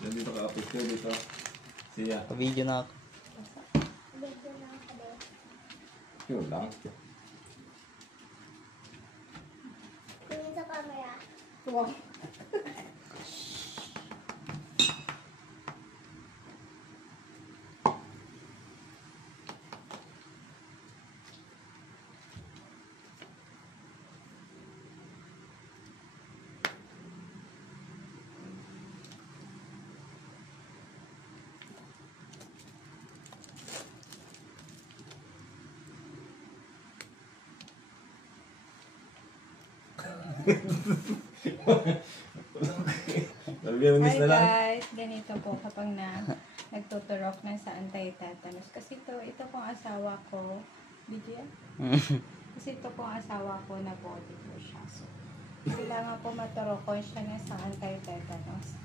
Nandito ka picture dito. Siya. Pa-video na ako. Video na ako din. Yun lang. Tingin sa camera. Wow. Nag-miss Hi na lang. guys, ganito po kapag nagtuturok na sa anti-tetanus. Kasi ito pong asawa ko, video? Kasi ito pong asawa ko na body ko siya. So, kailangan po maturokon siya na sa anti-tetanus.